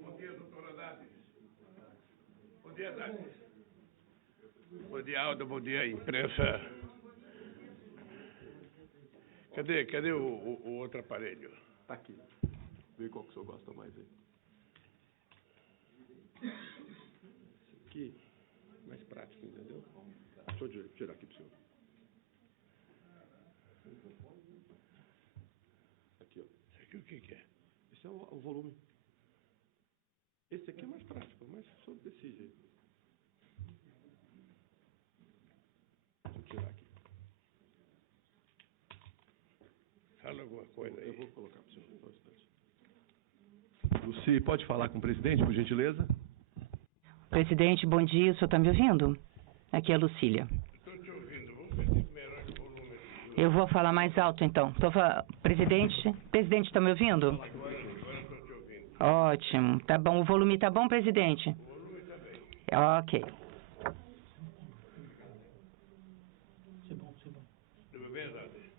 Bom dia, doutora Haddad. Bom dia, Haddad. Bom dia, Aldo. Bom dia, imprensa. Cadê o outro aparelho? Tá aqui. Vê qual que o senhor gosta mais aí. Esse aqui, mais prático, entendeu? Deixa eu tirar aqui pro senhor. Aqui, ó. Esse aqui o que é? Esse é o volume. Esse aqui é mais prático, mas só desse jeito. Deixa eu tirar aqui. Fala alguma coisa aí. Eu vou colocar para o senhor um instante. Luci, pode falar com o presidente, por gentileza? Presidente, bom dia. O senhor está me ouvindo? Aqui é a Lucília. Estou te ouvindo. Vamos ver se melhora o volume. Eu vou falar mais alto, então. Presidente, está me ouvindo? Agora estou te ouvindo. Ótimo. Tá bom. O volume tá bom, presidente? O volume está bem. Ok. Tudo bem, Haddad?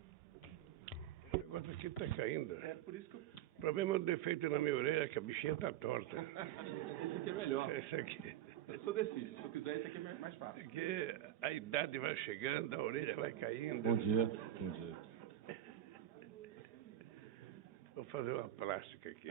O negócio aqui está caindo. É, por isso que eu... O problema é o defeito na minha orelha, que a bichinha está torta. Esse aqui é melhor. Esse aqui. Eu sou decide. Se eu quiser, esse aqui é mais fácil. Porque a idade vai chegando, a orelha vai caindo. Bom dia. Bom dia. Vou fazer uma plástica aqui.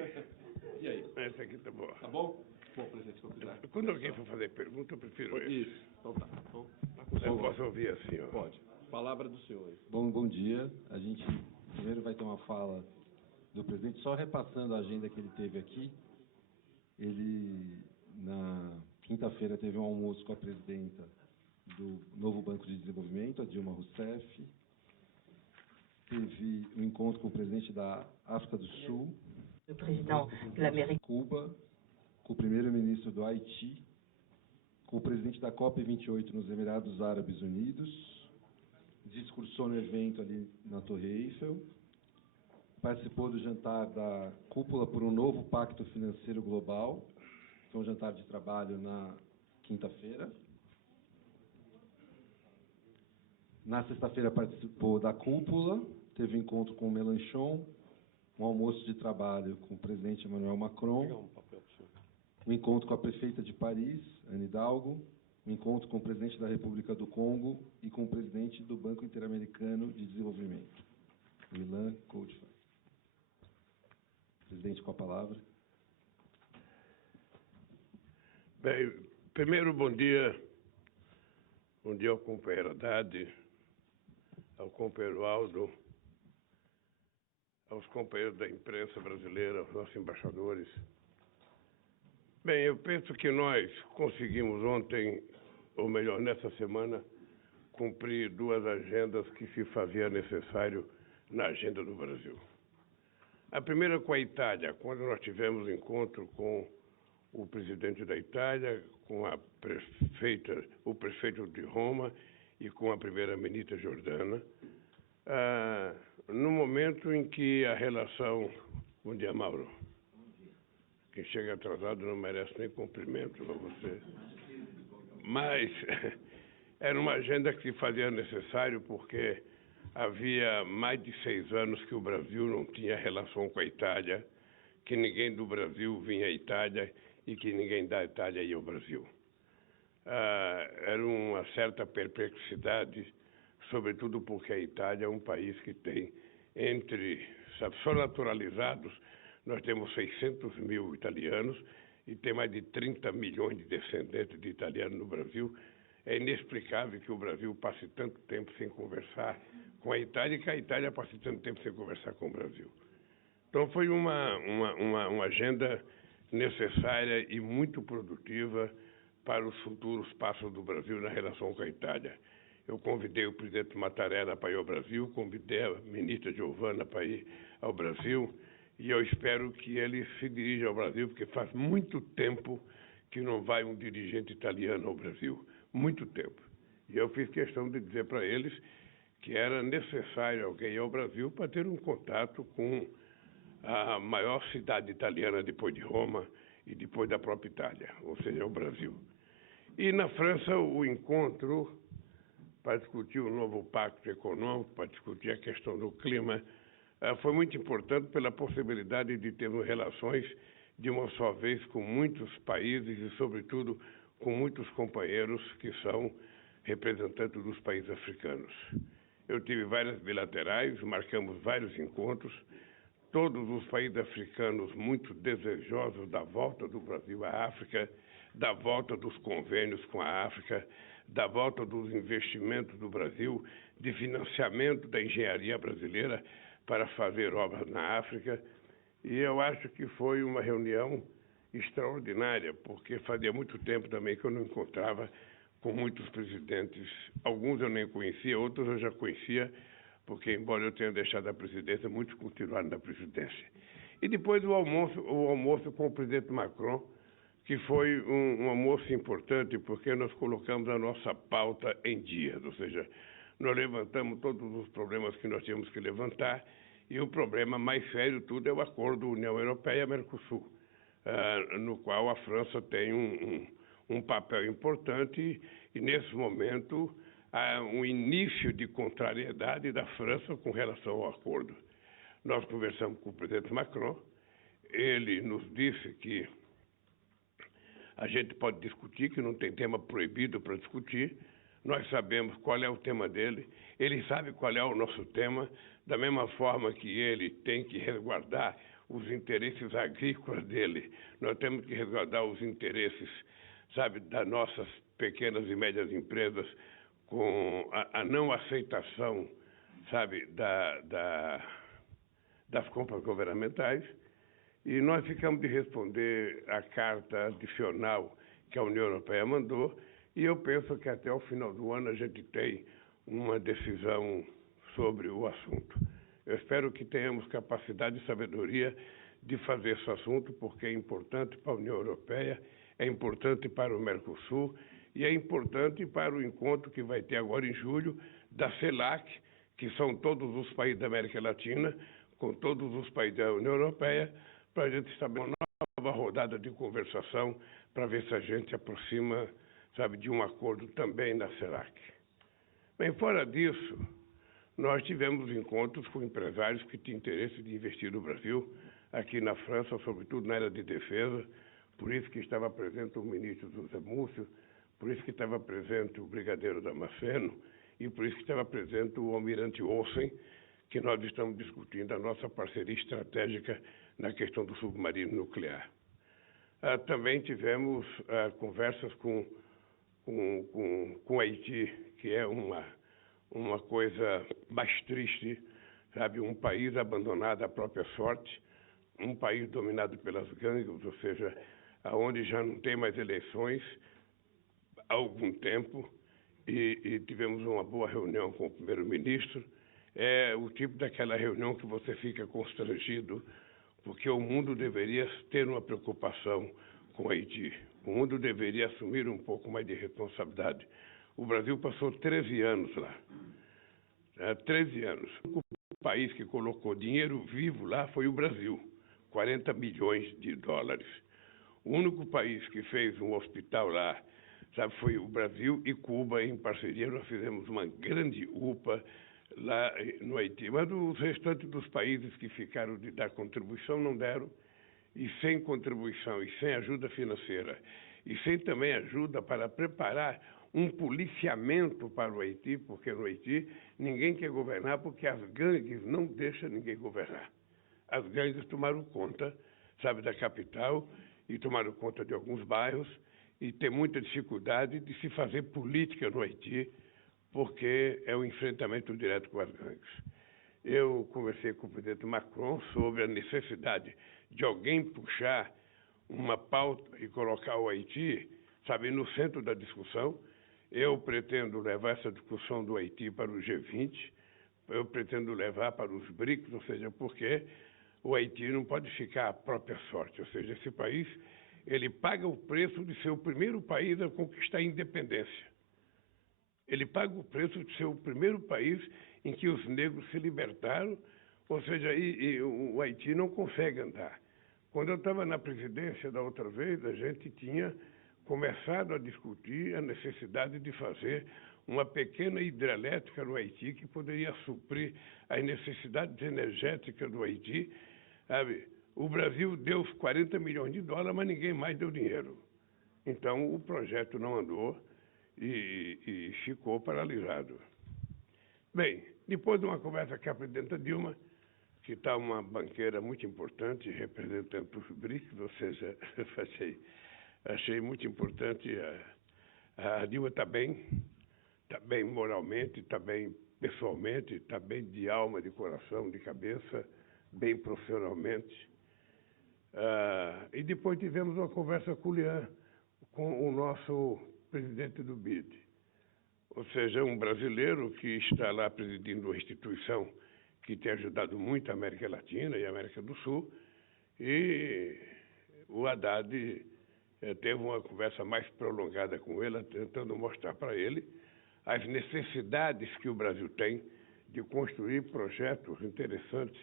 E aí? Essa aqui tá boa. Tá bom? Bom, presidente, se eu quiser. Quando alguém for fazer pergunta, eu prefiro Isso. isso. Então tá. Então, tá com o Eu senhor. posso ouvir assim, ó. Pode. Palavra do senhor aí. Bom dia. A gente primeiro vai ter uma fala do presidente, só repassando a agenda que ele teve aqui. Ele, na quinta-feira, teve um almoço com a presidenta do novo Banco de Desenvolvimento, a Dilma Rousseff. Teve um encontro com o presidente da África do Sul, O presidente da América. Cuba, com o primeiro-ministro do Haiti, com o presidente da COP28 nos Emirados Árabes Unidos, discursou no evento ali na Torre Eiffel, participou do jantar da Cúpula por um Novo Pacto Financeiro Global, foi um jantar de trabalho na quinta-feira. Na sexta-feira participou da Cúpula, teve encontro com o Mélenchon, um almoço de trabalho com o presidente Emmanuel Macron, um encontro com a prefeita de Paris, Anne Hidalgo, um encontro com o presidente da República do Congo e com o presidente do Banco Interamericano de Desenvolvimento, o Ilan Coldefin. Presidente, com a palavra. Bem, primeiro, bom dia. Bom dia ao companheiro Haddad, ao companheiro Aldo, aos companheiros da imprensa brasileira, aos nossos embaixadores. Bem, eu penso que nós conseguimos ontem, ou melhor, nessa semana, cumprir duas agendas que se fazia necessário na agenda do Brasil. A primeira com a Itália, quando nós tivemos encontro com o presidente da Itália, com a prefeita, o prefeito de Roma e com a primeira-ministra Jordana, no momento em que a relação... Bom dia, Mauro. Quem chega atrasado não merece nem cumprimento a você. Mas era uma agenda que se fazia necessário porque havia mais de 6 anos que o Brasil não tinha relação com a Itália, que ninguém do Brasil vinha à Itália e que ninguém da Itália ia ao Brasil. Era uma certa perplexidade, sobretudo porque a Itália é um país que tem só naturalizados, nós temos 600 mil italianos e tem mais de 30 milhões de descendentes de italianos no Brasil. É inexplicável que o Brasil passe tanto tempo sem conversar com a Itália e que a Itália passe tanto tempo sem conversar com o Brasil. Então foi uma agenda necessária e muito produtiva para os futuros passos do Brasil na relação com a Itália. Eu convidei o presidente Mattarella para ir ao Brasil, convidei a ministra Giovanna para ir ao Brasil e eu espero que ele se dirija ao Brasil, porque faz muito tempo que não vai um dirigente italiano ao Brasil, muito tempo. E eu fiz questão de dizer para eles que era necessário alguém ao Brasil para ter um contato com a maior cidade italiana depois de Roma e depois da própria Itália, ou seja, o Brasil. E na França, o encontro para discutir o novo pacto econômico, para discutir a questão do clima, foi muito importante pela possibilidade de termos relações de uma só vez com muitos países e, sobretudo, com muitos companheiros que são representantes dos países africanos. Eu tive várias bilaterais, marcamos vários encontros, todos os países africanos muito desejosos da volta do Brasil à África, da volta dos convênios com a África, da volta dos investimentos do Brasil, de financiamento da engenharia brasileira para fazer obras na África. E eu acho que foi uma reunião extraordinária, porque fazia muito tempo também que eu não encontrava com muitos presidentes. Alguns eu nem conhecia, outros eu já conhecia, porque, embora eu tenha deixado a presidência, muitos continuaram na presidência. E depois o almoço com o presidente Macron, que foi um almoço importante, porque nós colocamos a nossa pauta em dias, ou seja, nós levantamos todos os problemas que nós tínhamos que levantar, e o problema mais sério de tudo é o acordo União Europeia-Mercosul, no qual a França tem um papel importante, e nesse momento há um início de contrariedade da França com relação ao acordo. Nós conversamos com o presidente Macron, ele nos disse que a gente pode discutir, que não tem tema proibido para discutir, nós sabemos qual é o tema dele, ele sabe qual é o nosso tema, da mesma forma que ele tem que resguardar os interesses agrícolas dele, nós temos que resguardar os interesses, sabe, das nossas pequenas e médias empresas com a não aceitação, sabe, das compras governamentais. E nós ficamos de responder a carta adicional que a União Europeia mandou, e eu penso que até o final do ano a gente tem uma decisão sobre o assunto. Eu espero que tenhamos capacidade e sabedoria de fazer esse assunto, porque é importante para a União Europeia, é importante para o Mercosul e é importante para o encontro que vai ter agora em julho da CELAC, que são todos os países da América Latina, com todos os países da União Europeia, para a gente estabelecer uma nova rodada de conversação para ver se a gente se aproxima, sabe, de um acordo também na CELAC. Bem, fora disso, nós tivemos encontros com empresários que tinham interesse de investir no Brasil, aqui na França, sobretudo na área de defesa, por isso que estava presente o ministro José Múcio, por isso que estava presente o brigadeiro Damasceno e por isso que estava presente o almirante Olsen, que nós estamos discutindo a nossa parceria estratégica na questão do submarino nuclear. Também tivemos conversas com Haiti, que é uma coisa mais triste, sabe, um país abandonado à própria sorte, um país dominado pelas gangues, ou seja, onde já não tem mais eleições há algum tempo, e tivemos uma boa reunião com o primeiro-ministro. É o tipo daquela reunião que você fica constrangido, porque o mundo deveria ter uma preocupação com Haiti. O mundo deveria assumir um pouco mais de responsabilidade. O Brasil passou 13 anos lá. 13 anos. O país que colocou dinheiro vivo lá foi o Brasil, 40 milhões de dólares. O único país que fez um hospital lá, sabe, foi o Brasil e Cuba, em parceria. Nós fizemos uma grande UPA lá no Haiti. Mas os restantes dos países que ficaram de dar contribuição não deram, e sem contribuição, e sem ajuda financeira, e sem também ajuda para preparar um policiamento para o Haiti, porque no Haiti ninguém quer governar, porque as gangues não deixam ninguém governar. As gangues tomaram conta, sabe, da capital, e tomaram conta de alguns bairros, e tem muita dificuldade de se fazer política no Haiti, porque é um enfrentamento direto com as gangues. Eu conversei com o presidente Macron sobre a necessidade de alguém puxar uma pauta e colocar o Haiti, sabe, no centro da discussão. Eu pretendo levar essa discussão do Haiti para o G20, eu pretendo levar para os BRICS, ou seja, porque o Haiti não pode ficar à própria sorte, ou seja, esse país, ele paga o preço de ser o primeiro país a conquistar a independência. Ele paga o preço de ser o primeiro país em que os negros se libertaram, ou seja, e o Haiti não consegue andar. Quando eu estava na presidência da outra vez, a gente tinha começado a discutir a necessidade de fazer uma pequena hidrelétrica no Haiti que poderia suprir as necessidades energéticas do Haiti. Sabe? O Brasil deu os 40 milhões de dólares, mas ninguém mais deu dinheiro. Então, o projeto não andou e ficou paralisado. Bem, depois de uma conversa com a presidenta Dilma, que está uma banqueira muito importante, representando os BRICS, ou seja, achei muito importante. A Dilma está bem moralmente, está bem pessoalmente, está bem de alma, de coração, de cabeça, bem profissionalmente. E depois tivemos uma conversa com o Lian, com o nosso presidente do BID, ou seja, um brasileiro que está lá presidindo uma instituição que tem ajudado muito a América Latina e a América do Sul, e o Haddad teve uma conversa mais prolongada com ele, tentando mostrar para ele as necessidades que o Brasil tem de construir projetos interessantes,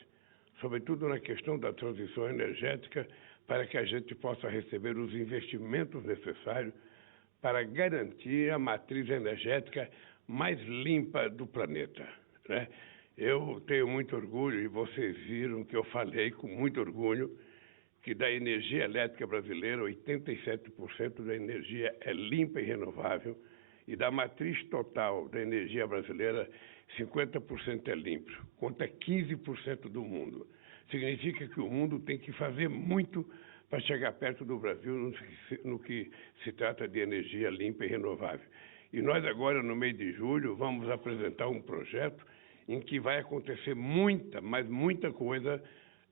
sobretudo na questão da transição energética, para que a gente possa receber os investimentos necessários para garantir a matriz energética mais limpa do planeta, né? Eu tenho muito orgulho, e vocês viram que eu falei com muito orgulho, que da energia elétrica brasileira, 87% da energia é limpa e renovável, e da matriz total da energia brasileira, 50% é limpo, conta 15% do mundo. Significa que o mundo tem que fazer muito para chegar perto do Brasil no que se trata de energia limpa e renovável. E nós agora, no mês de julho, vamos apresentar um projeto em que vai acontecer muita, mas muita coisa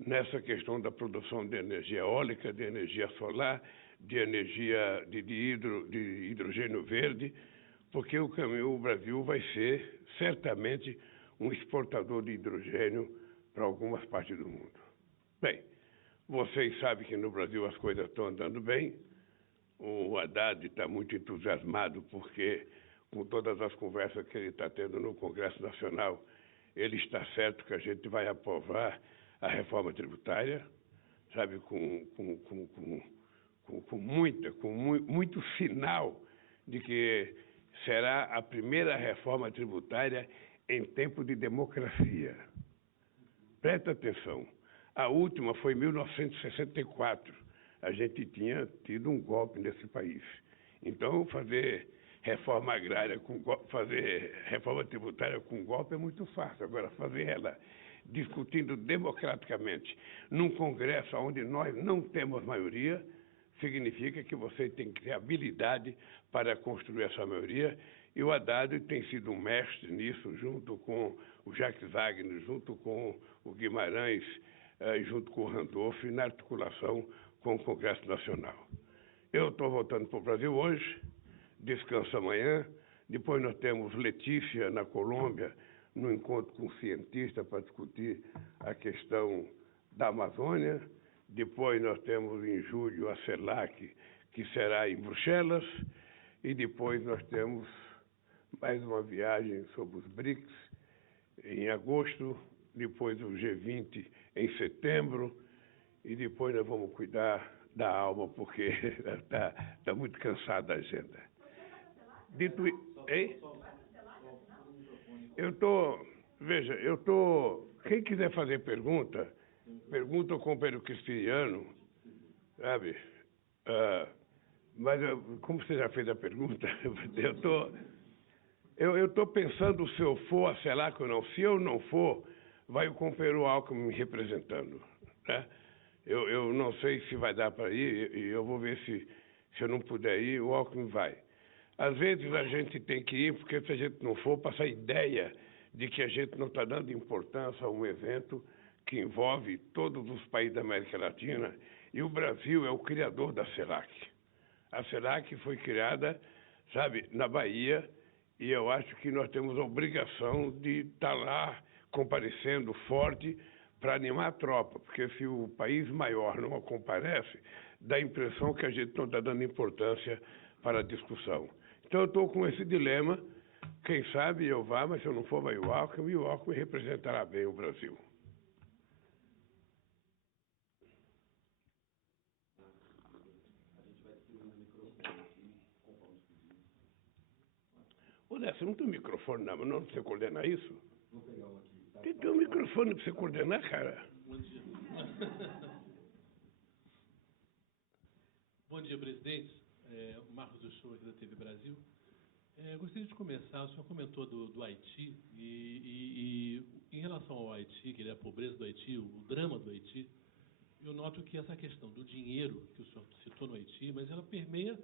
nessa questão da produção de energia eólica, de energia solar, de energia de hidrogênio verde, porque o Brasil vai ser certamente um exportador de hidrogênio para algumas partes do mundo. Bem, vocês sabem que no Brasil as coisas estão andando bem. O Haddad está muito entusiasmado porque, com todas as conversas que ele está tendo no Congresso Nacional, ele está certo que a gente vai aprovar a reforma tributária, sabe, muito sinal de que será a primeira reforma tributária em tempo de democracia. Presta atenção, a última foi em 1964. A gente tinha tido um golpe nesse país. Então, fazer reforma agrária, fazer reforma tributária com golpe é muito fácil. Agora, fazer ela discutindo democraticamente num Congresso onde nós não temos maioria, significa que você tem que ter habilidade para construir essa maioria. E o Haddad tem sido um mestre nisso, junto com o Jacques Wagner, junto com o Guimarães, junto com o Randolph, na articulação com o Congresso Nacional. Eu estou voltando para o Brasil hoje, descanso amanhã, depois nós temos Letícia, na Colômbia, no encontro com um cientista para discutir a questão da Amazônia, depois nós temos em julho a CELAC, que será em Bruxelas, e depois nós temos mais uma viagem sobre os BRICS em agosto, depois o G20 em setembro, e depois nós vamos cuidar da alma, porque está muito cansada a agenda. Dito isso, hein? Quem quiser fazer pergunta ao companheiro Cristiano, sabe? Mas, como você já fez a pergunta, eu estou pensando se eu for a CELAC ou não. Se eu não for, vai o companheiro Alckmin me representando, né? Eu não sei se vai dar para ir, e eu vou ver se eu não puder ir, o Alckmin vai. Às vezes a gente tem que ir, porque se a gente não for, passa a ideia de que a gente não está dando importância a um evento que envolve todos os países da América Latina, e o Brasil é o criador da CELAC. A CELAC foi criada, sabe, na Bahia, e eu acho que nós temos a obrigação de estar lá comparecendo forte para animar a tropa, porque se o país maior não comparece, dá a impressão que a gente não está dando importância para a discussão. Então, eu estou com esse dilema, Quem sabe eu vá, mas se eu não for, vai o Alckmin, e o Alckmin representará bem o Brasil. Ô, Décio, não tem um microfone na mão, não, pra você coordenar isso? Vou pegar um aqui. Tá? Tem um microfone pra você coordenar, cara? Bom dia. Bom dia, presidente. Marcos do Show aqui da TV Brasil. Gostaria de começar, o senhor comentou do Haiti, e em relação ao Haiti, que é a pobreza do Haiti, o drama do Haiti, eu noto que essa questão do dinheiro, que o senhor citou no Haiti, mas ela permeia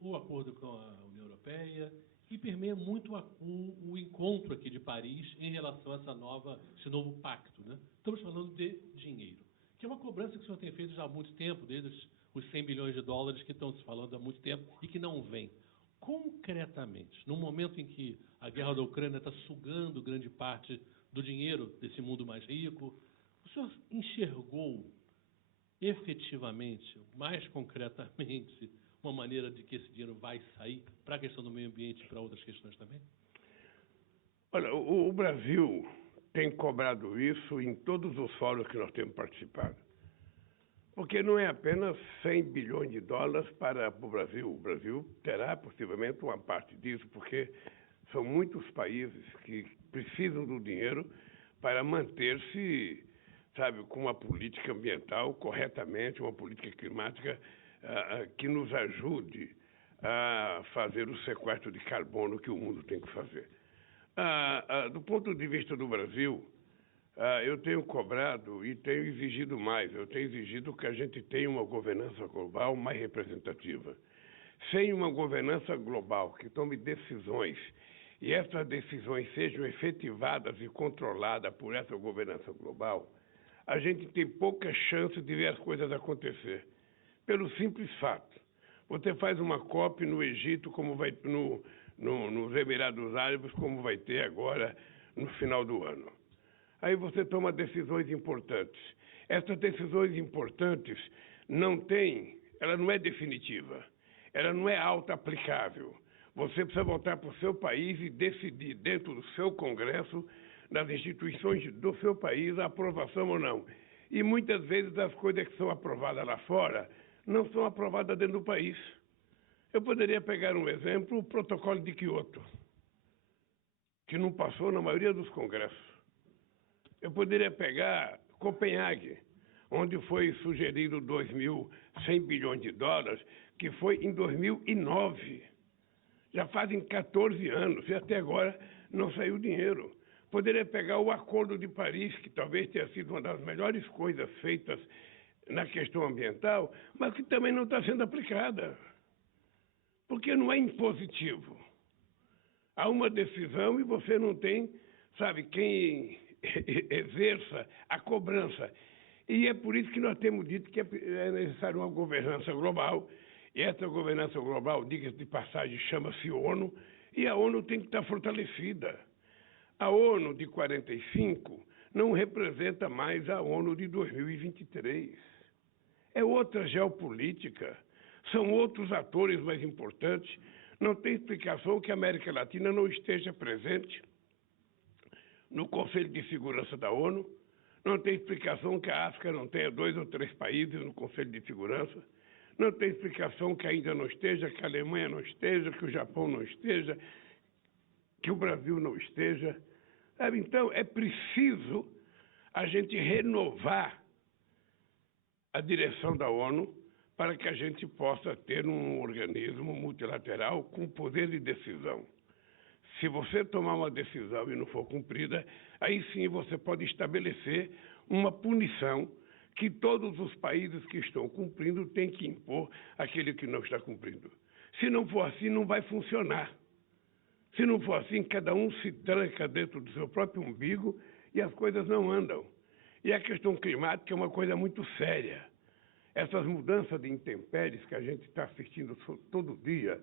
o acordo com a União Europeia e permeia muito o encontro aqui de Paris em relação a esse novo pacto, né? Estamos falando de dinheiro, que é uma cobrança que o senhor tem feito já há muito tempo, desde os 100 bilhões de dólares que estão se falando há muito tempo e que não vem. Concretamente, no momento em que a guerra da Ucrânia está sugando grande parte do dinheiro desse mundo mais rico, o senhor enxergou efetivamente, mais concretamente, uma maneira de que esse dinheiro vai sair para a questão do meio ambiente e para outras questões também? Olha, o Brasil tem cobrado isso em todos os fóruns que nós temos participado. Porque não é apenas 100 bilhões de dólares para o Brasil. O Brasil terá possivelmente uma parte disso, porque são muitos países que precisam do dinheiro para manter-se, sabe, com uma política ambiental corretamente, uma política climática que nos ajude a fazer o sequestro de carbono que o mundo tem que fazer. Do ponto de vista do Brasil, eu tenho cobrado e tenho exigido mais. Eu tenho exigido que a gente tenha uma governança global mais representativa. Sem uma governança global que tome decisões e essas decisões sejam efetivadas e controladas por essa governança global, a gente tem pouca chance de ver as coisas acontecer. Pelo simples fato, você faz uma COP no Egito, como vai nos Emirados Árabes, como vai ter agora no final do ano. Aí você toma decisões importantes. Essas decisões importantes ela não é definitiva, ela não é auto-aplicável. Você precisa voltar para o seu país e decidir dentro do seu Congresso, nas instituições do seu país, a aprovação ou não. E muitas vezes as coisas que são aprovadas lá fora não são aprovadas dentro do país. Eu poderia pegar um exemplo, o Protocolo de Quioto, que não passou na maioria dos congressos. Eu poderia pegar Copenhague, onde foi sugerido 2.100 bilhões de dólares, que foi em 2009. Já fazem 14 anos e até agora não saiu dinheiro. Poderia pegar o Acordo de Paris, que talvez tenha sido uma das melhores coisas feitas na questão ambiental, mas que também não está sendo aplicada. Porque não é impositivo. Há uma decisão e você não tem, sabe, quem exerça a cobrança. E é por isso que nós temos dito que é necessário uma governança global. E essa governança global, diga-se de passagem, chama-se ONU, e a ONU tem que estar fortalecida. A ONU de 45 não representa mais a ONU de 2023. É outra geopolítica, são outros atores mais importantes. Não tem explicação que a América Latina não esteja presente no Conselho de Segurança da ONU. Não tem explicação que a África não tenha 2 ou 3 países no Conselho de Segurança. Não tem explicação que a Índia não esteja, que a Alemanha não esteja, que o Japão não esteja, que o Brasil não esteja. Sabe? Então, é preciso a gente renovar a direção da ONU para que a gente possa ter um organismo multilateral com poder de decisão. Se você tomar uma decisão e não for cumprida, aí sim você pode estabelecer uma punição que todos os países que estão cumprindo têm que impor àquele que não está cumprindo. Se não for assim, não vai funcionar. Se não for assim, cada um se tranca dentro do seu próprio umbigo e as coisas não andam. E a questão climática é uma coisa muito séria. Essas mudanças de intempéries que a gente está assistindo todo dia,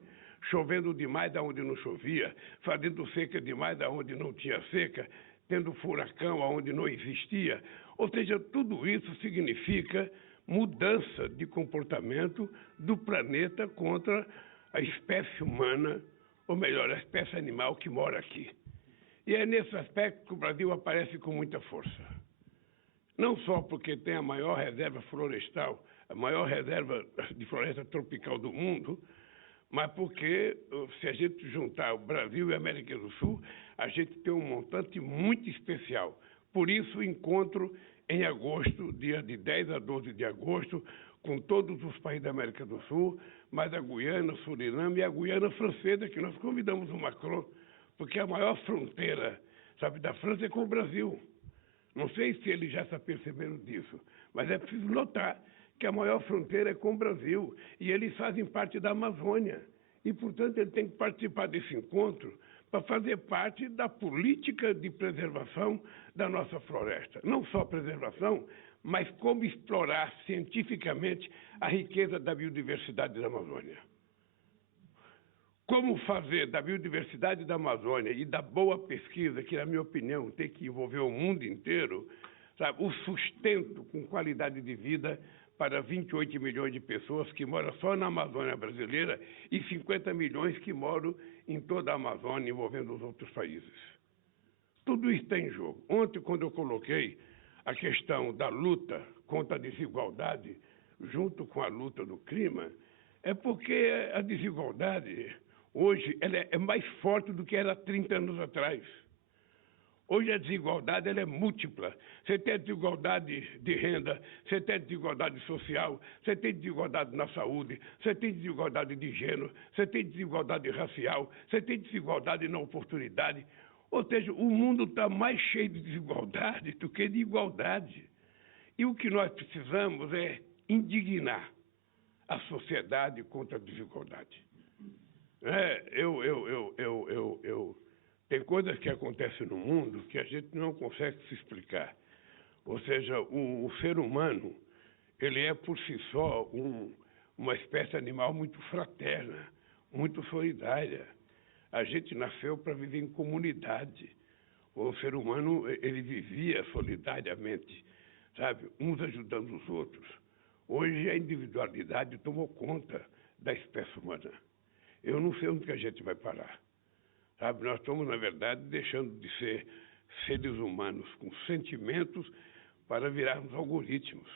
chovendo demais da onde não chovia, fazendo seca demais da onde não tinha seca, tendo furacão aonde não existia. Ou seja, tudo isso significa mudança de comportamento do planeta contra a espécie humana ou melhor, a espécie animal que mora aqui. E é nesse aspecto que o Brasil aparece com muita força. Não só porque tem a maior reserva florestal, a maior reserva de floresta tropical do mundo, mas porque, se a gente juntar o Brasil e a América do Sul, a gente tem um montante muito especial. Por isso, o encontro em agosto, dia de 10 a 12 de agosto, com todos os países da América do Sul, mais a Guiana, Suriname e a Guiana Francesa, que nós convidamos o Macron, porque a maior fronteira, sabe, da França é com o Brasil. Não sei se eles já se aperceberam disso, mas é preciso notar que a maior fronteira é com o Brasil e eles fazem parte da Amazônia. E, portanto, ele tem que participar desse encontro para fazer parte da política de preservação da nossa floresta. Não só preservação, mas como explorar cientificamente a riqueza da biodiversidade da Amazônia. Como fazer da biodiversidade da Amazônia e da boa pesquisa, que, na minha opinião, tem que envolver o mundo inteiro, sabe, o sustento com qualidade de vida para 28 milhões de pessoas que moram só na Amazônia brasileira e 50 milhões que moram em toda a Amazônia, envolvendo os outros países. Tudo isso está em jogo. Ontem, quando eu coloquei a questão da luta contra a desigualdade, junto com a luta do clima, é porque a desigualdade, hoje, ela é mais forte do que era há 30 anos atrás. Hoje a desigualdade ela é múltipla. Você tem desigualdade de renda, você tem desigualdade social, você tem desigualdade na saúde, você tem desigualdade de gênero, você tem desigualdade racial, você tem desigualdade na oportunidade. Ou seja, o mundo está mais cheio de desigualdade do que de igualdade. E o que nós precisamos é indignar a sociedade contra a desigualdade. Tem coisas que acontecem no mundo que a gente não consegue se explicar. Ou seja, o ser humano, ele é por si só uma espécie animal muito fraterna, muito solidária. A gente nasceu para viver em comunidade. O ser humano, ele vivia solidariamente, sabe? Uns ajudando os outros. Hoje a individualidade tomou conta da espécie humana. Eu não sei onde que a gente vai parar. Sabe, nós estamos, na verdade, deixando de ser seres humanos com sentimentos para virarmos algoritmos.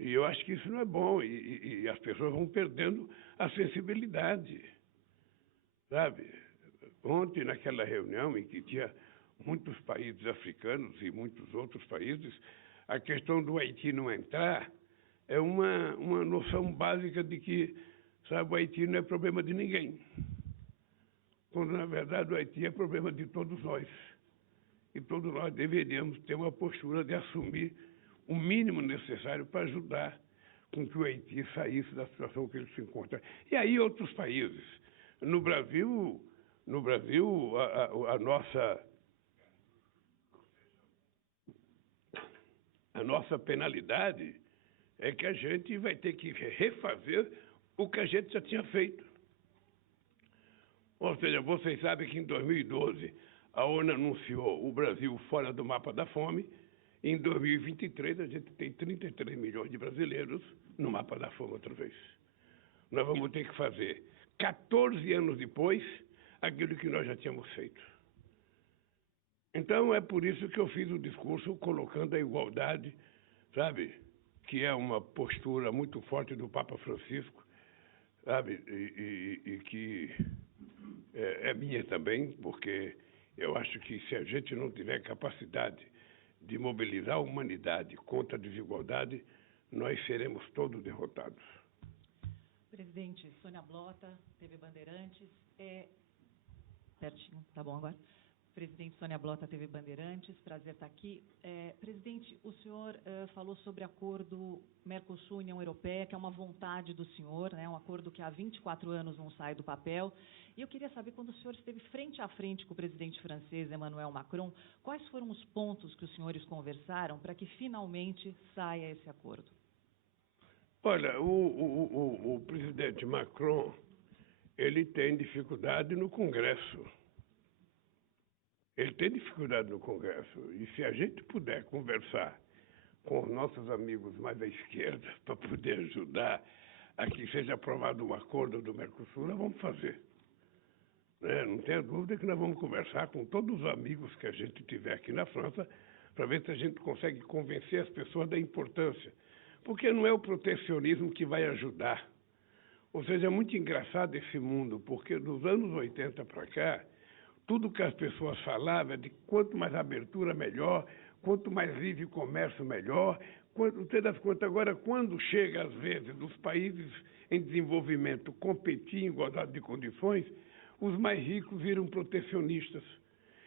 E eu acho que isso não é bom, e as pessoas vão perdendo a sensibilidade. Sabe, ontem, naquela reunião em que tinha muitos países africanos e muitos outros países, a questão do Haiti não entrar é uma noção básica de que, sabe, o Haiti não é problema de ninguém. Quando, na verdade, o Haiti é problema de todos nós. E todos nós deveríamos ter uma postura de assumir o mínimo necessário para ajudar com que o Haiti saísse da situação que ele se encontra. E aí outros países. No Brasil a nossa penalidade é que a gente vai ter que refazer o que a gente já tinha feito. Ou seja, vocês sabem que em 2012 a ONU anunciou o Brasil fora do mapa da fome. Em 2023 a gente tem 33 milhões de brasileiros no mapa da fome outra vez. Nós vamos ter que fazer, 14 anos depois, aquilo que nós já tínhamos feito. Então é por isso que eu fiz o discurso colocando a igualdade, sabe, que é uma postura muito forte do Papa Francisco, sabe, e que é minha também, porque eu acho que se a gente não tiver capacidade de mobilizar a humanidade contra a desigualdade, nós seremos todos derrotados. Presidente, Sônia Blota, TV Bandeirantes. Pertinho, tá bom agora? Presidente Sônia Blota, TV Bandeirantes, prazer estar aqui. Presidente, o senhor falou sobre acordo Mercosul-União Europeia, que é uma vontade do senhor, né, um acordo que há 24 anos não sai do papel. E eu queria saber, quando o senhor esteve frente a frente com o presidente francês, Emmanuel Macron, quais foram os pontos que os senhores conversaram para que finalmente saia esse acordo? Olha, o presidente Macron, ele tem dificuldade no Congresso. Ele tem dificuldade no Congresso. E se a gente puder conversar com os nossos amigos mais à esquerda para poder ajudar a que seja aprovado um acordo do Mercosul, nós vamos fazer. Não tenha dúvida que nós vamos conversar com todos os amigos que a gente tiver aqui na França para ver se a gente consegue convencer as pessoas da importância. Porque não é o protecionismo que vai ajudar. Ou seja, é muito engraçado esse mundo, porque dos anos 80 para cá, tudo que as pessoas falavam é de quanto mais abertura, melhor, quanto mais livre comércio, melhor. Você dá conta agora, quando chega, às vezes, dos países em desenvolvimento competir em igualdade de condições, os mais ricos viram protecionistas.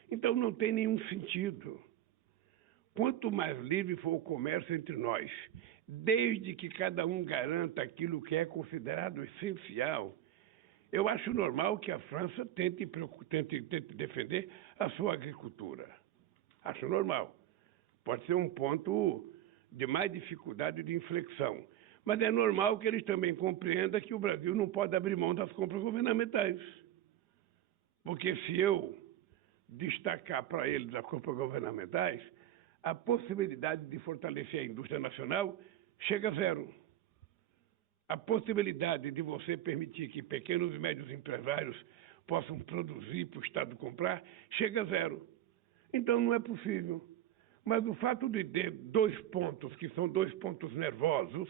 Então não tem nenhum sentido. Quanto mais livre for o comércio entre nós, desde que cada um garanta aquilo que é considerado essencial, eu acho normal que a França tente defender a sua agricultura. Acho normal. Pode ser um ponto de mais dificuldade de inflexão. Mas é normal que eles também compreendam que o Brasil não pode abrir mão das compras governamentais. Porque se eu destacar para eles as compras governamentais, a possibilidade de fortalecer a indústria nacional chega a zero. A possibilidade de você permitir que pequenos e médios empresários possam produzir para o Estado comprar chega a zero. Então não é possível. Mas o fato de ter 2 pontos, que são 2 pontos nervosos,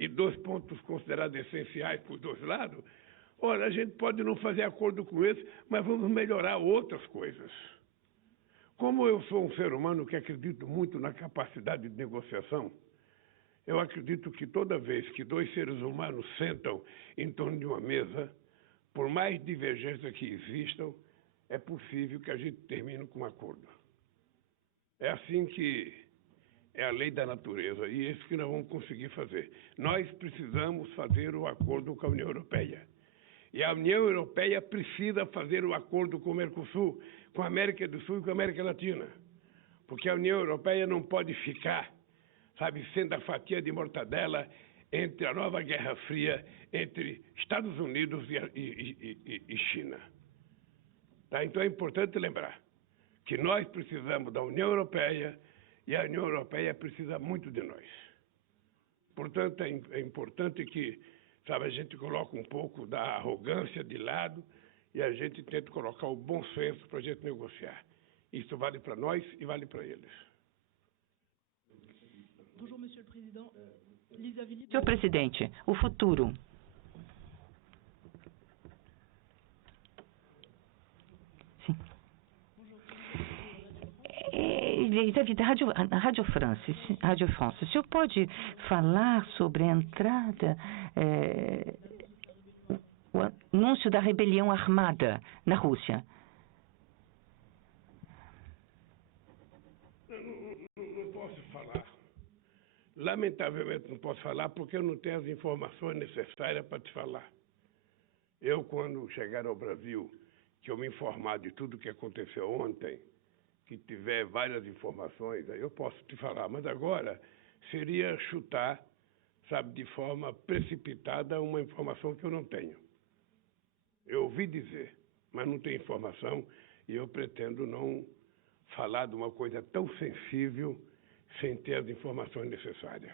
e 2 pontos considerados essenciais por 2 lados, olha, a gente pode não fazer acordo com esse, mas vamos melhorar outras coisas. Como eu sou um ser humano que acredito muito na capacidade de negociação, eu acredito que toda vez que 2 seres humanos sentam em torno de uma mesa, por mais divergência que existam, é possível que a gente termine com um acordo. É assim que é a lei da natureza, e é isso que nós vamos conseguir fazer. Nós precisamos fazer o acordo com a União Europeia. E a União Europeia precisa fazer o acordo com o Mercosul, com a América do Sul e com a América Latina. Porque a União Europeia não pode ficar, sendo a fatia de mortadela entre a nova Guerra Fria, entre Estados Unidos e China. Tá? Então é importante lembrar que nós precisamos da União Europeia e a União Europeia precisa muito de nós. Portanto, é importante que a gente coloque um pouco da arrogância de lado e a gente tente colocar o bom senso para a gente negociar. Isso vale para nós e vale para eles. Bonjour, Monsieur le Président. Lisa Villi. Senhor presidente, o futuro. Sim. David, Rádio France, o senhor pode falar sobre a entrada, o anúncio da rebelião armada na Rússia? Não posso falar. Lamentavelmente não posso falar porque eu não tenho as informações necessárias para te falar. Eu, quando chegar ao Brasil, que eu me informar de tudo o que aconteceu ontem, que tiver várias informações, aí eu posso te falar. Mas agora seria chutar, de forma precipitada, uma informação que eu não tenho. Eu ouvi dizer, mas não tenho informação e eu pretendo não falar de uma coisa tão sensível sem ter as informações necessárias.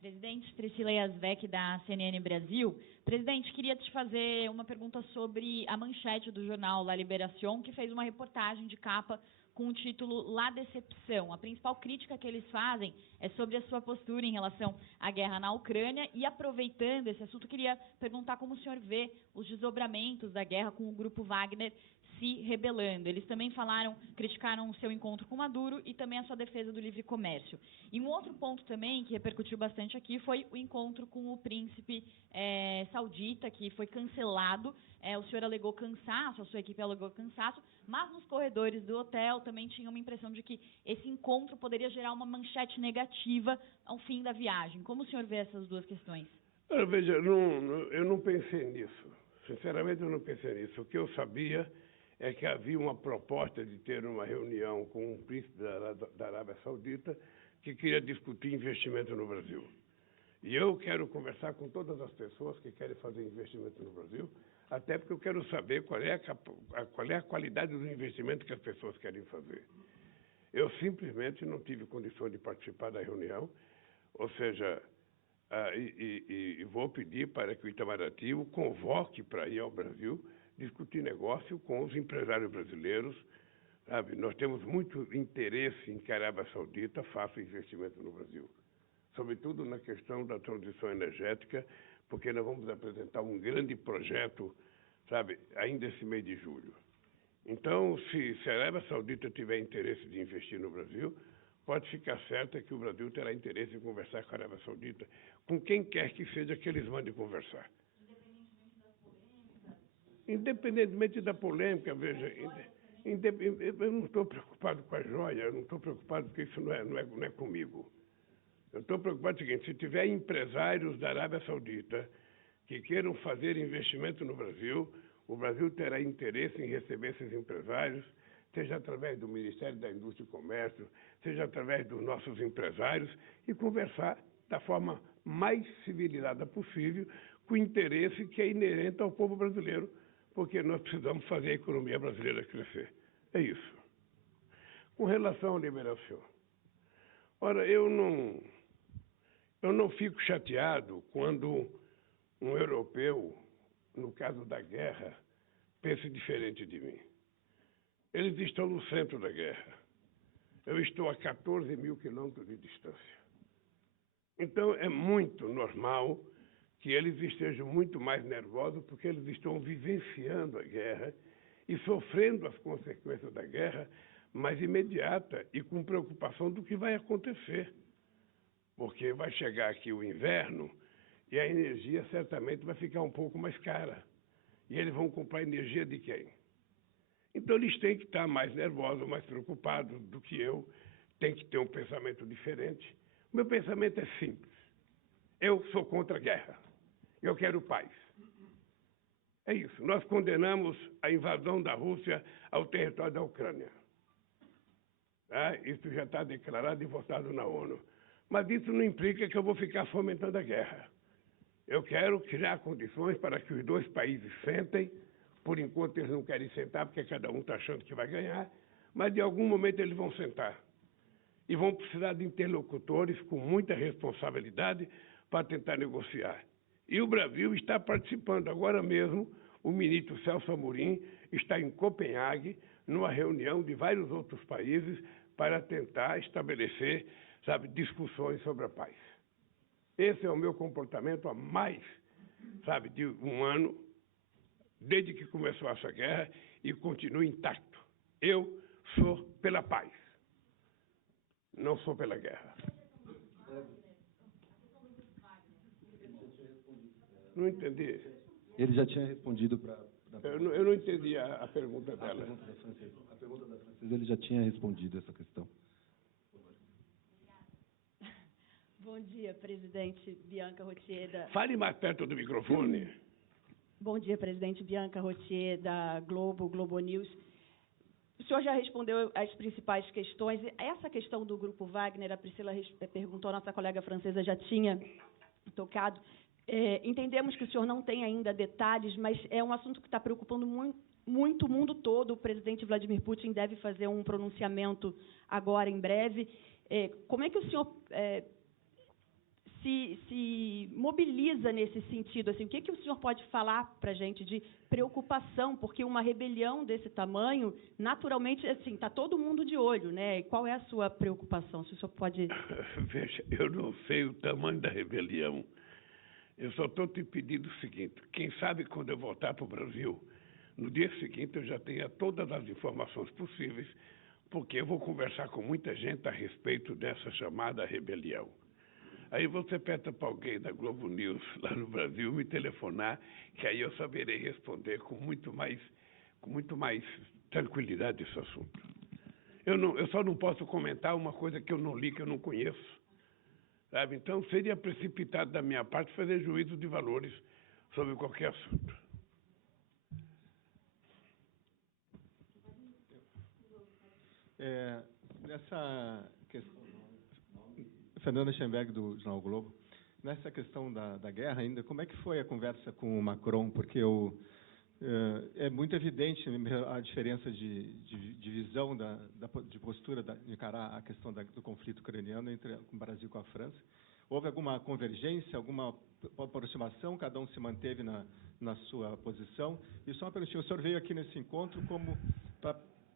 Presidente, Priscila Yazbek, da CNN Brasil. Presidente, queria te fazer uma pergunta sobre a manchete do jornal La Libération, que fez uma reportagem de capa com o título La Decepção. A principal crítica que eles fazem é sobre a sua postura em relação à guerra na Ucrânia. E, aproveitando esse assunto, queria perguntar como o senhor vê os desdobramentos da guerra com o grupo Wagner se rebelando. Eles também criticaram o seu encontro com Maduro e também a sua defesa do livre comércio. E um outro ponto também que repercutiu bastante aqui foi o encontro com o príncipe saudita, que foi cancelado. O senhor alegou cansaço, a sua equipe alegou cansaço, mas nos corredores do hotel também tinha uma impressão de que esse encontro poderia gerar uma manchete negativa ao fim da viagem. Como o senhor vê essas duas questões? Veja, eu não pensei nisso. Sinceramente, eu não pensei nisso. O que eu sabia é que havia uma proposta de ter uma reunião com um príncipe da Arábia Saudita que queria discutir investimento no Brasil. E eu quero conversar com todas as pessoas que querem fazer investimento no Brasil, até porque eu quero saber qual é a qualidade do investimento que as pessoas querem fazer. Eu simplesmente não tive condição de participar da reunião, ou seja, e vou pedir para que o Itamaraty o convoque para ir ao Brasil discutir negócio com os empresários brasileiros. Sabe? Nós temos muito interesse em que a Arábia Saudita faça investimento no Brasil, sobretudo na questão da transição energética, porque nós vamos apresentar um grande projeto, sabe, ainda esse mês de julho. Então, se a Arábia Saudita tiver interesse de investir no Brasil, pode ficar certa que o Brasil terá interesse em conversar com a Arábia Saudita, com quem quer que seja que eles mandem conversar. Independentemente da polêmica, veja, eu não estou preocupado com a joia, eu não estou preocupado porque isso não é comigo. Eu estou preocupado com o seguinte: se tiver empresários da Arábia Saudita que queiram fazer investimento no Brasil, o Brasil terá interesse em receber esses empresários, seja através do Ministério da Indústria e Comércio, seja através dos nossos empresários, e conversar da forma mais civilizada possível, com o interesse que é inerente ao povo brasileiro, porque nós precisamos fazer a economia brasileira crescer. É isso. Com relação à liberação, ora, eu não fico chateado quando um europeu, no caso da guerra, pensa diferente de mim. Eles estão no centro da guerra. Eu estou a 14 mil quilômetros de distância. Então, é muito normal que eles estejam muito mais nervosos, porque eles estão vivenciando a guerra e sofrendo as consequências da guerra mais imediata e com preocupação do que vai acontecer. Porque vai chegar aqui o inverno e a energia certamente vai ficar um pouco mais cara. E eles vão comprar energia de quem? Então, eles têm que estar mais nervosos, mais preocupados do que eu, têm que ter um pensamento diferente. O meu pensamento é simples. Eu sou contra a guerra. Eu quero paz. É isso. Nós condenamos a invasão da Rússia ao território da Ucrânia. Isso já está declarado e votado na ONU. Mas isso não implica que eu vou ficar fomentando a guerra. Eu quero criar condições para que os dois países sentem. Por enquanto, eles não querem sentar, porque cada um está achando que vai ganhar, mas de algum momento eles vão sentar. E vão precisar de interlocutores com muita responsabilidade para tentar negociar. E o Brasil está participando. Agora mesmo, o ministro Celso Amorim está em Copenhague, numa reunião de vários outros países, para tentar estabelecer, sabe, discussões sobre a paz. Esse é o meu comportamento há mais, sabe, de um ano, desde que começou essa guerra, e continua intacto. Eu sou pela paz, não sou pela guerra. Não entendi. Ele já tinha respondido para... Eu não entendi a pergunta dela. A pergunta da Francesa, ele já tinha respondido essa questão. Bom dia, presidente Bianca Rotier. Fale mais perto do microfone. Bom dia, presidente Bianca Rotier, da Globo News. O senhor já respondeu as principais questões. Essa questão do Grupo Wagner, a Priscila perguntou, a nossa colega francesa já tinha tocado. Entendemos que o senhor não tem ainda detalhes, mas é um assunto que está preocupando muito o mundo todo. O presidente Vladimir Putin deve fazer um pronunciamento agora, em breve. Como é que o senhor se mobiliza nesse sentido? Assim, o que o senhor pode falar para a gente de preocupação? Porque uma rebelião desse tamanho, naturalmente, assim, está todo mundo de olho, né? Qual é a sua preocupação? Se o senhor pode... Veja, eu não sei o tamanho da rebelião. Eu só estou te pedindo o seguinte: quem sabe quando eu voltar para o Brasil, no dia seguinte eu já tenha todas as informações possíveis, porque eu vou conversar com muita gente a respeito dessa chamada rebelião. Aí você pede para alguém da Globo News, lá no Brasil, me telefonar, que aí eu saberei responder com muito mais tranquilidade esse assunto. Eu só não posso comentar uma coisa que eu não li, que eu não conheço. Sabe? Então, seria precipitado da minha parte fazer juízo de valores sobre qualquer assunto. Nessa questão... Fernanda Schemberg, do Jornal Globo. Nessa questão da guerra ainda, como é que foi a conversa com o Macron? Porque é muito evidente a diferença de visão, de postura de encarar a questão do conflito ucraniano entre o Brasil e a França. houve alguma convergência, alguma aproximação, cada um se manteve na sua posição? E só uma perguntinha, o senhor veio aqui nesse encontro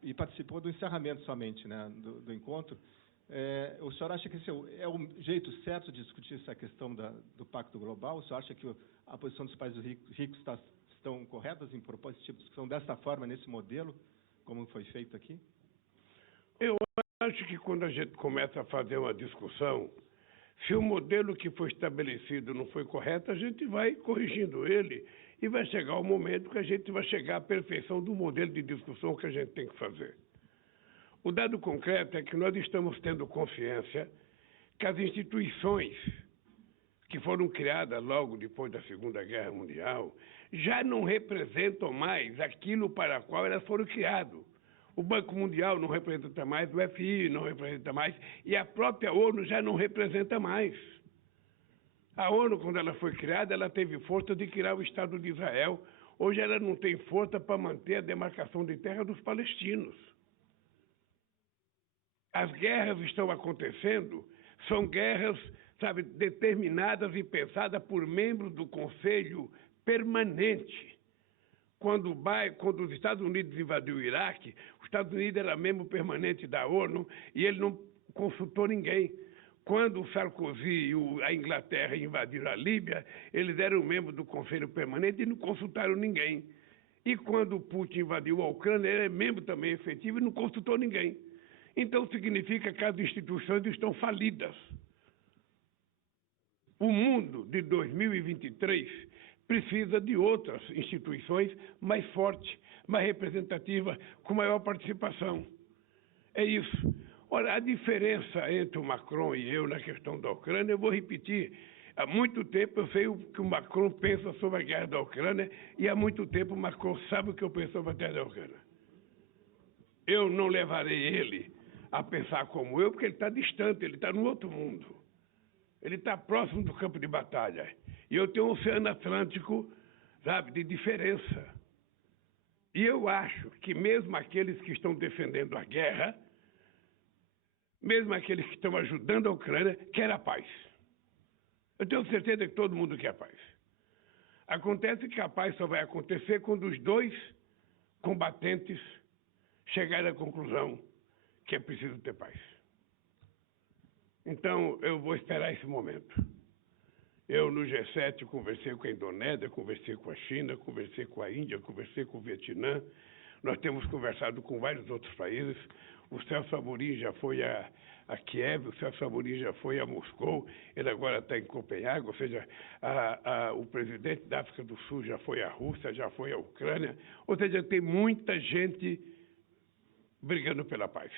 e participou do encerramento somente, né, do encontro. O senhor acha que esse é o jeito certo de discutir essa questão do Pacto Global? O senhor acha que a posição dos países ricos estão corretas em propor esse tipo de discussão dessa forma, nesse modelo, como foi feito aqui? Eu acho que quando a gente começa a fazer uma discussão, se o modelo que foi estabelecido não foi correto, a gente vai corrigindo ele e vai chegar o momento que a gente vai chegar à perfeição do modelo de discussão que a gente tem que fazer. O dado concreto é que nós estamos tendo consciência que as instituições que foram criadas logo depois da Segunda Guerra Mundial já não representam mais aquilo para o qual elas foram criadas. O Banco Mundial não representa mais, o FMI não representa mais e a própria ONU já não representa mais. A ONU, quando ela foi criada, ela teve força de criar o Estado de Israel. Hoje ela não tem força para manter a demarcação de terra dos palestinos. As guerras estão acontecendo, são guerras, sabe, determinadas e pensadas por membros do Conselho Permanente. Quando os Estados Unidos invadiu o Iraque, os Estados Unidos era membro permanente da ONU e ele não consultou ninguém. Quando o Sarkozy e a Inglaterra invadiram a Líbia, eles eram membros do Conselho Permanente e não consultaram ninguém. E quando o Putin invadiu a Ucrânia, ele é membro também efetivo e não consultou ninguém. Então significa que as instituições estão falidas. O mundo de 2023 precisa de outras instituições mais fortes, mais representativas, com maior participação. É isso. Ora, a diferença entre o Macron e eu na questão da Ucrânia, eu vou repetir. Há muito tempo eu sei o que o Macron pensa sobre a guerra da Ucrânia e há muito tempo o Macron sabe o que eu penso sobre a guerra da Ucrânia. Eu não levarei ele a pensar como eu, porque ele está distante, ele está no outro mundo. Ele está próximo do campo de batalha. E eu tenho um oceano Atlântico, sabe, de diferença. E eu acho que mesmo aqueles que estão defendendo a guerra, mesmo aqueles que estão ajudando a Ucrânia, querem a paz. Eu tenho certeza que todo mundo quer a paz. Acontece que a paz só vai acontecer quando os dois combatentes chegarem à conclusão que é preciso ter paz. Então, eu vou esperar esse momento. Eu, no G7, conversei com a Indonésia, conversei com a China, conversei com a Índia, conversei com o Vietnã. Nós temos conversado com vários outros países. O Celso Amorim já foi a Kiev, o Celso Amorim já foi a Moscou, ele agora está em Copenhague, ou seja, o presidente da África do Sul já foi à Rússia, já foi à Ucrânia. Ou seja, tem muita gente brigando pela paz.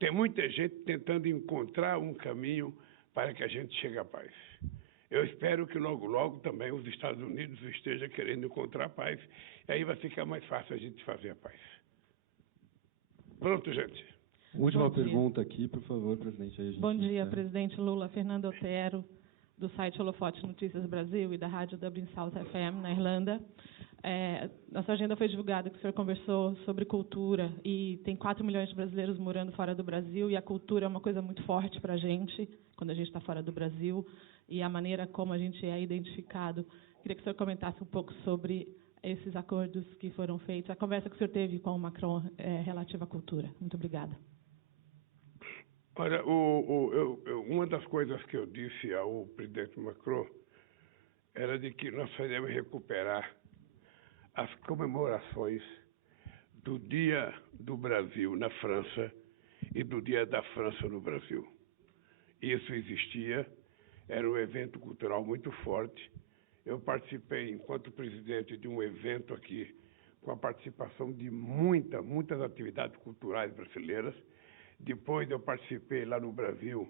Tem muita gente tentando encontrar um caminho para que a gente chegue à paz. Eu espero que logo, logo também os Estados Unidos estejam querendo encontrar paz, e aí vai ficar mais fácil a gente fazer a paz. Pronto, gente. Última pergunta aqui, por favor, presidente. Aí a gente Bom dia, presidente Lula. Fernando Otero, do site Holofote Notícias Brasil e da rádio Dublin South FM, na Irlanda. Nossa agenda foi divulgada que o senhor conversou sobre cultura e tem 4 milhões de brasileiros morando fora do Brasil e a cultura é uma coisa muito forte para a gente, quando a gente está fora do Brasil, e a maneira como a gente é identificado. Queria que o senhor comentasse um pouco sobre esses acordos que foram feitos, a conversa que o senhor teve com o Macron relativa à cultura. Muito obrigada. Olha, uma das coisas que eu disse ao presidente Macron era de que nós devemos recuperar as comemorações do Dia do Brasil na França e do Dia da França no Brasil. Isso existia, era um evento cultural muito forte. Eu participei, enquanto presidente, de um evento aqui com a participação de muitas atividades culturais brasileiras. Depois eu participei lá no Brasil,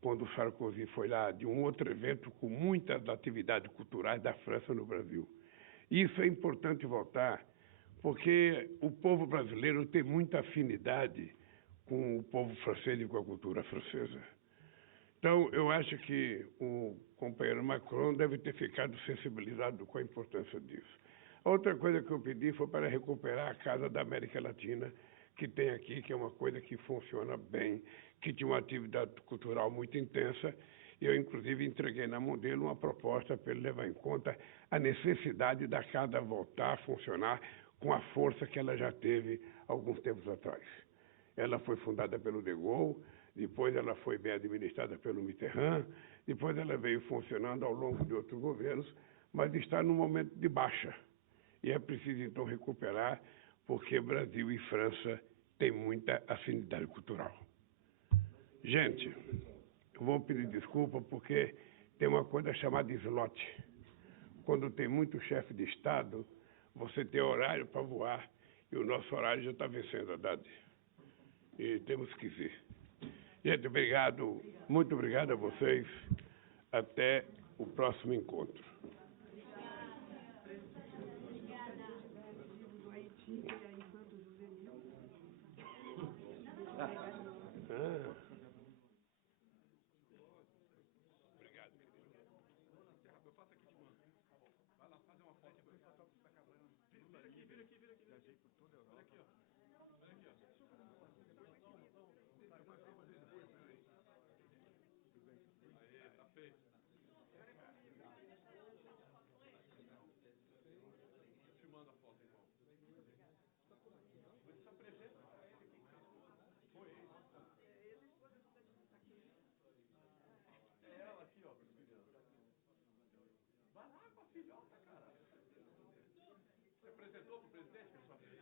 quando o Sarkozy foi lá, de um outro evento com muitas atividades culturais da França no Brasil. Isso é importante voltar, porque o povo brasileiro tem muita afinidade com o povo francês e com a cultura francesa. Então, eu acho que o companheiro Macron deve ter ficado sensibilizado com a importância disso. A outra coisa que eu pedi foi para recuperar a Casa da América Latina, que tem aqui, que é uma coisa que funciona bem, que tinha uma atividade cultural muito intensa Eu, inclusive, entreguei na mão dele uma proposta para ele levar em conta a necessidade da casa voltar a funcionar com a força que ela já teve alguns tempos atrás. Ela foi fundada pelo De Gaulle, depois ela foi bem administrada pelo Mitterrand, depois ela veio funcionando ao longo de outros governos, mas está num momento de baixa. E é preciso, então, recuperar, porque Brasil e França têm muita afinidade cultural. Gente, eu vou pedir desculpa porque tem uma coisa chamada slot. Quando tem muito chefe de Estado, você tem horário para voar, e o nosso horário já está vencendo a idade. E temos que ver. Gente, obrigado, muito obrigado a vocês. Até o próximo encontro. Você apresentou para o presidente a sua filha?